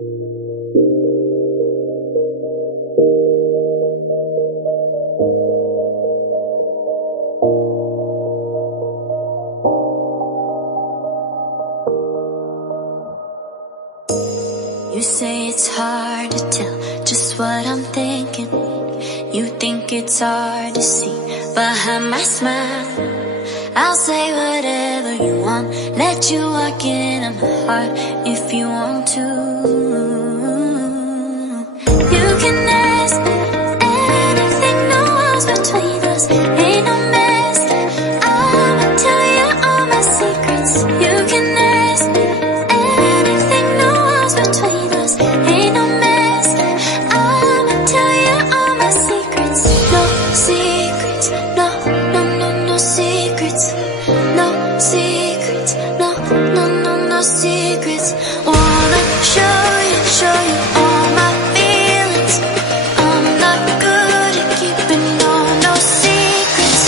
You say it's hard to tell just what I'm thinking. You think it's hard to see behind my smile. I'll say whatever you want, let you walk in on my heart if you want to. You can ask me anything, no walls between us, ain't no mess. I'ma tell you all my secrets. You can ask me anything, no walls between us, ain't no mess. I'ma tell you all my secrets. No secrets, no, no, no, no secrets. No secrets, no, no, no, no secrets. Wanna show you all my feelings. I'm not good at keeping no secrets.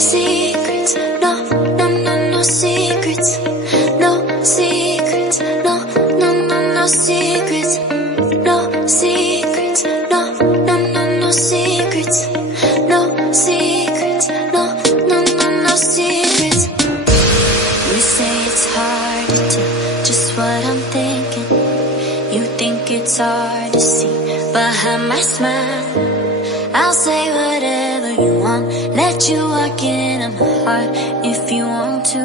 Secrets, no, no, no, no secrets. No secrets, no, no, no, no secrets. No secrets, no, no, no, no secrets. No secrets, no, no, no, no secrets. You say it's hard to tell just what I'm thinking. You think it's hard to see behind my smile. I'll say whatever you want, let you walk in on my heart if you want to.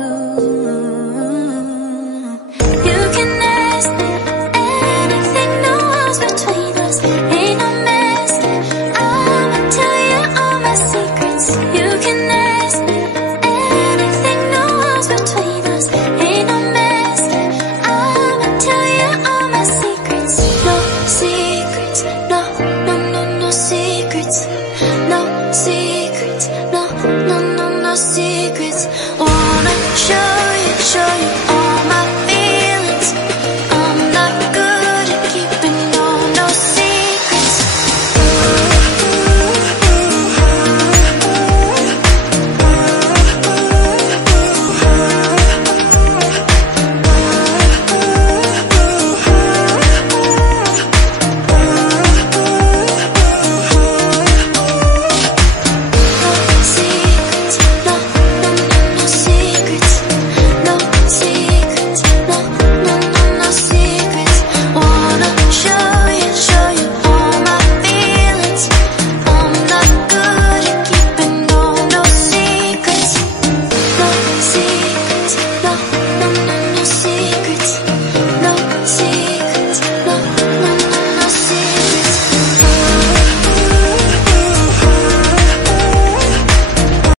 You can ask me